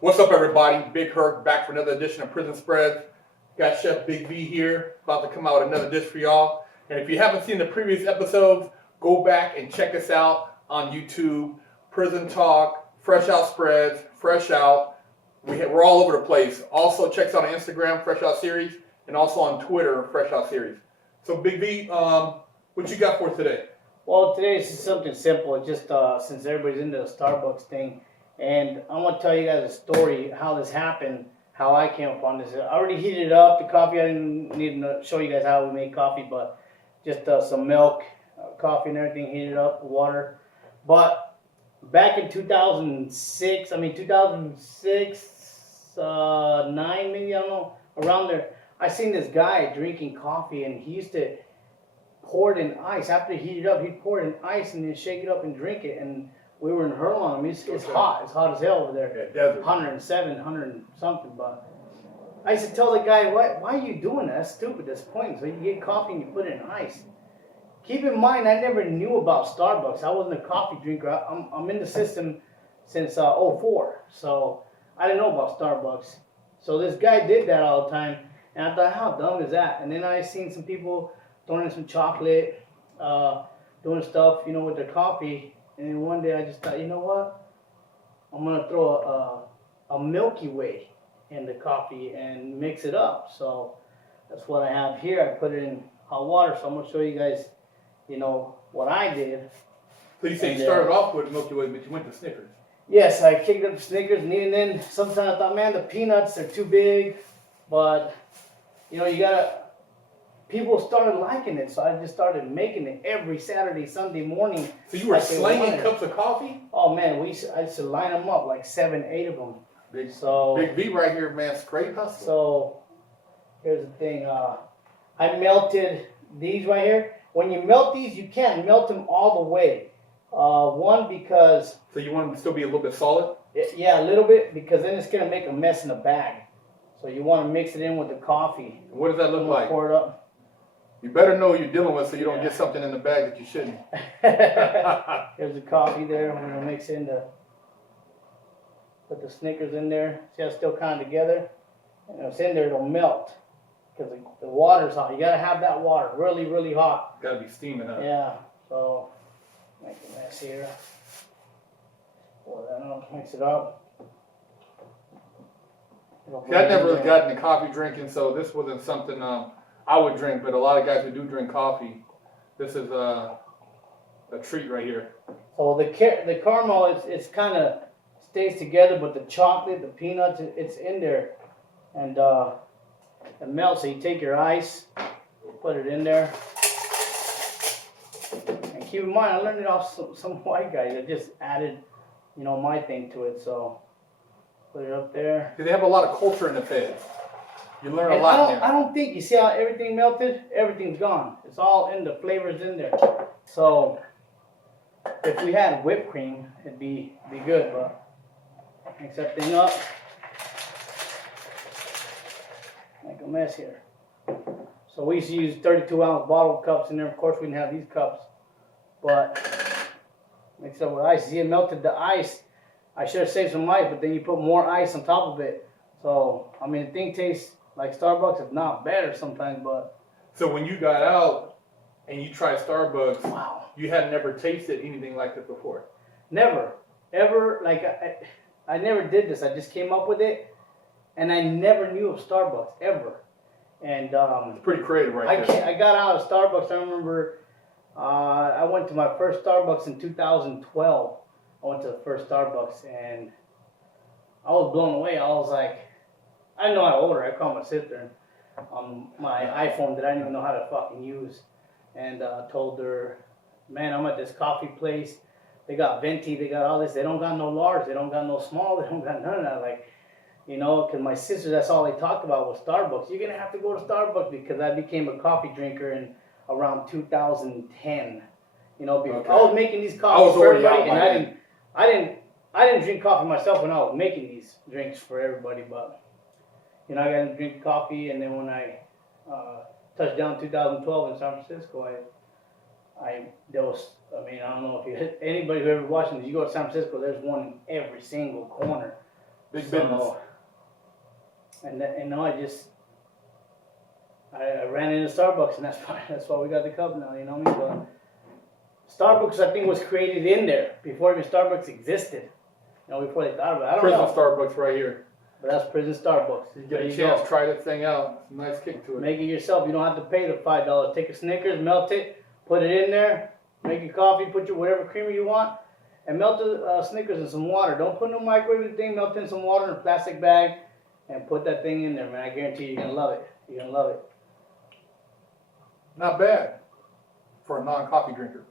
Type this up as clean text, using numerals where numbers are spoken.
What's up, everybody? Big Herc back for another edition of Prison Spreads. Got Chef Big V here, about to come out with another dish for y'all. And if you haven't seen the previous episodes, go back and check us out on YouTube. Prison Talk, Fresh Out Spreads, Fresh Out. We're all over the place. Also, check us out on Instagram, Fresh Out Series, and also on Twitter, Fresh Out Series. So, Big V, what you got for us today? Well, today is something simple. It's just since everybody's into the Starbucks thing. And I'm going to tell you guys a story, how this happened, how I came upon this. I already heated it up, the coffee. I didn't need to show you guys how we make coffee, but just some milk, coffee and everything, heated up, water. But back in 2006, 9 maybe, I don't know, around there, I seen this guy drinking coffee, and he used to pour it in ice. After he heated it up, he'd pour it in ice and then shake it up and drink it. And we were in Hurlong. I mean, it's hot. It's hot as hell over there. Yeah, desert. 107, 100 and something. But I used to tell the guy, why are you doing that? That's stupid. That's pointless. So you get coffee and you put it in ice. Keep in mind, I never knew about Starbucks. I wasn't a coffee drinker. I'm in the system since 04. So I didn't know about Starbucks. So this guy did that all the time. And I thought, how dumb is that? And then I seen some people throwing in some chocolate, doing stuff, with their coffee. And then one day I just thought, you know what? I'm going to throw a Milky Way in the coffee and mix it up. So that's what I have here. I put it in hot water. So I'm going to show you guys, what I did. So you say you started off with Milky Way, but you went to Snickers. Yes, I kicked up Snickers, and then sometimes I thought, man, the peanuts are too big. But, people started liking it, so I just started making it every Saturday, Sunday morning. So you were slinging cups of coffee? Oh man, I used to line them up like 7, 8 of them. Big V right here, man, straight hustle. So here's the thing, I melted these right here. When you melt these, you can't melt them all the way. One, because... So you want them to still be a little bit solid? Yeah, a little bit, because then it's going to make a mess in the bag. So you want to mix it in with the coffee. What does that look like? Pour it up. You better know what you're dealing with so you don't get something in the bag that you shouldn't. There's the coffee there. I'm going to mix in put the Snickers in there. See how it's still kind of together? And if it's in there, it'll melt. Because the water's hot. You got to have that water really, really hot. Got to be steaming, huh? Yeah. So, make a mess here. Pour that up, mix it up. See, I never really got into coffee drinking, so this wasn't something I would drink, but a lot of guys who do drink coffee, this is a treat right here. So the caramel, it's kind of stays together, but the chocolate, the peanuts, it's in there. And it melts, so you take your ice, put it in there. And keep in mind, I learned it off some white guys that just added, my thing to it, so... Put it up there. They have a lot of culture in the feds. You learn a lot there. I don't think, you see how everything melted? Everything's gone. It's all in the flavors in there. So, if we had whipped cream, it'd be good, but mix that thing up. Make a mess here. So we used to use 32-ounce bottle cups in there. Of course, we didn't have these cups, but mix it up with ice. See, it melted the ice. I should have saved some ice, but then you put more ice on top of it. So, the thing tastes like Starbucks, if not better sometimes, but... So when you got out and you tried Starbucks, wow, you had never tasted anything like this before? Never. Ever. Like, I never did this. I just came up with it, and I never knew of Starbucks, ever. And, it's pretty creative right there. I got out of Starbucks. I remember I went to my first Starbucks in 2012. I went to the first Starbucks, and I was blown away. I was like, I didn't know how to order. I called my sister on my iPhone that I didn't even know how to fucking use, and told her, man, I'm at this coffee place. They got venti, they got all this. They don't got no large, they don't got no small, they don't got none of that. Like, because my sister, that's all they talked about was Starbucks. You're gonna have to go to Starbucks, because I became a coffee drinker in around 2010. Before okay. I was making these coffees for everybody, and I didn't drink coffee myself when I was making these drinks for everybody, but I got to drink coffee, and then when I touched down 2012 in San Francisco, there was, I don't know if anybody who ever watching this, you go to San Francisco, there's one in every single corner. Big business. And I ran into Starbucks, and that's why we got the cup now. You know what I mean? But Starbucks, I think, was created in there before even Starbucks existed. You know, before they thought about it. I don't Prison know. Starbucks right here. But that's prison Starbucks. You get a chance, try that thing out. It's a nice kick to it. Make it yourself. You don't have to pay the $5. Take a Snickers, melt it, put it in there, make your coffee, put your whatever creamer you want, and melt the Snickers in some water. Don't put no microwave thing. Melt in some water in a plastic bag, and put that thing in there, man. I guarantee you're gonna love it. You're gonna love it. Not bad for a non-coffee drinker.